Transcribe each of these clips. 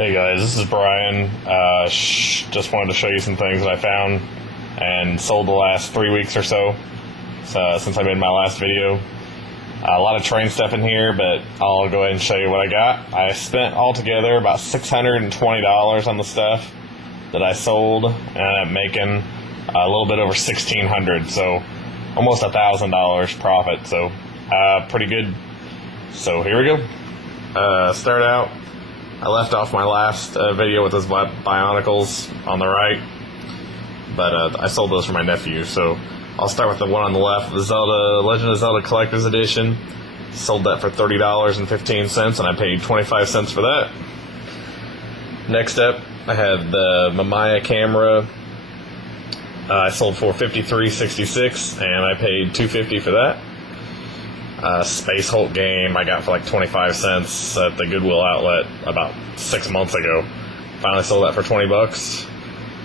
Hey guys, this is Brian. Just wanted to show you some things that I found and sold the last 3 weeks or so since I made my last video. A lot of train stuff in here, but I'll go ahead and show you what I got. I spent altogether about $620 on the stuff that I sold, and I ended up making a little bit over $1,600, so almost $1,000 profit. So pretty good. So here we go. Start out. I left off my last video with those Bionicles on the right, but I sold those for my nephew. So I'll start with the one on the left, the Zelda Legend of Zelda Collector's Edition. Sold that for $30.15, and I paid 25 cents for that. Next up, I had the Mamiya camera. I sold for $53.66, and I paid $2.50 for that. Space Hulk game I got for like 25 cents at the Goodwill outlet about 6 months ago. Finally sold that for 20 bucks.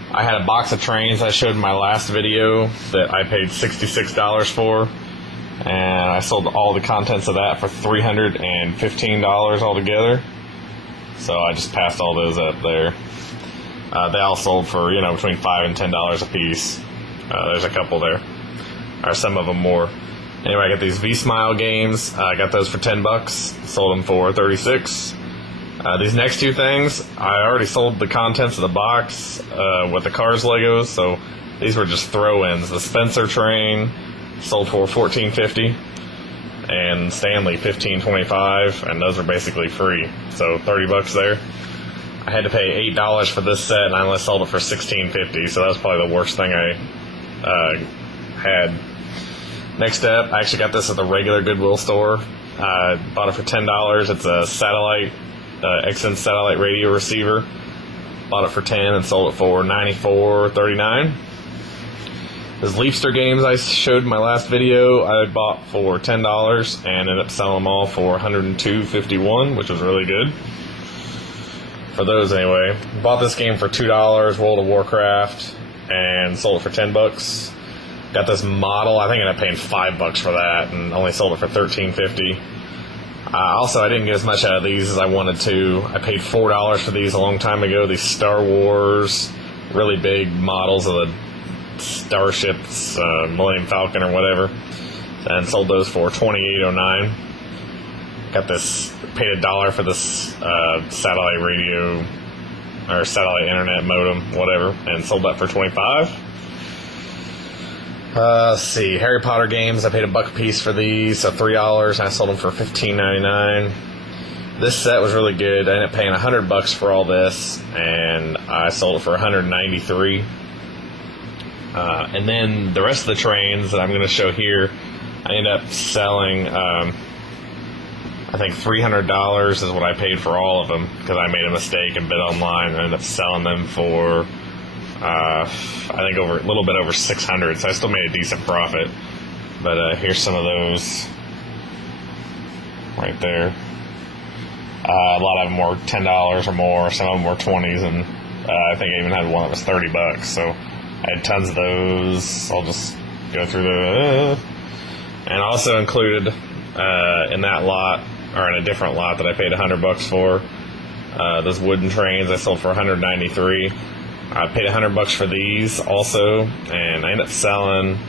I had a box of trains I showed in my last video that I paid $66 for, and I sold all the contents of that for $315 altogether. So I just passed all those up there. They all sold for, between $5 and $10 a piece. There's a couple there, or some of them more. Anyway, I got these V-Smile games. I got those for 10 bucks. Sold them for 36. These next two things, I already sold the contents of the box with the Cars Legos, so these were just throw-ins. The Spencer train sold for $14.50, and Stanley $15.25, and those are basically free. So 30 bucks there. I had to pay $8 for this set, and I only sold it for $16.50, so that was probably the worst thing I had. Next up, I actually got this at the regular Goodwill store. Bought it for $10. It's a satellite, XN satellite radio receiver. Bought it for $10 and sold it for $94.39. Those Leafster games I showed in my last video, I bought for $10 and ended up selling them all for $102.51, which was really good. For those anyway. Bought this game for $2, World of Warcraft, and sold it for 10 bucks. Got this model. I think I ended up paying $5 for that, and only sold it for $13.50. Also, I didn't get as much out of these as I wanted to. I paid $4 for these a long time ago. These Star Wars, really big models of the starships, Millennium Falcon or whatever, and sold those for $28.09. Got this. Paid $1 for this satellite radio or satellite internet modem, whatever, and sold that for $25. Let's see, Harry Potter games, I paid $1 a piece for these, so $3, and I sold them for $15.99. This set was really good. I ended up paying $100 for all this, and I sold it for $193. And then the rest of the trains that I'm going to show here, I ended up selling, I think $300 is what I paid for all of them, because I made a mistake and bid online, and I ended up selling them for I think a little bit over $600, so I still made a decent profit. But here's some of those right there. A lot of them were $10 or more. Some of them were 20s, and I think I even had one that was 30 bucks. So I had tons of those. I'll just go through the and also included in that lot, or in a different lot that I paid $100 for, those wooden trains I sold for $193. I paid $100 for these also, and I ended up selling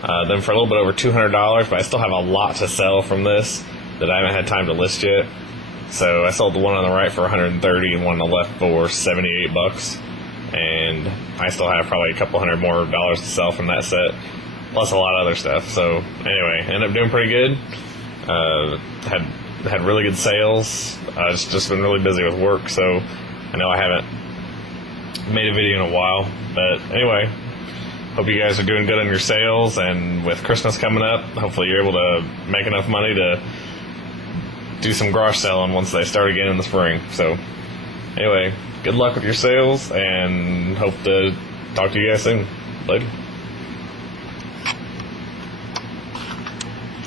them for a little bit over $200, but I still have a lot to sell from this that I haven't had time to list yet. So I sold the one on the right for $130 and one on the left for $78, and I still have probably a couple $100 more to sell from that set, plus a lot of other stuff. So anyway, ended up doing pretty good. Had really good sales. Just been really busy with work, so I know I haven't made a video in a while, but anyway, hope you guys are doing good on your sales, and with Christmas coming up, hopefully you're able to make enough money to do some garage selling once they start again in the spring. So anyway, good luck with your sales, and hope to talk to you guys soon. Later.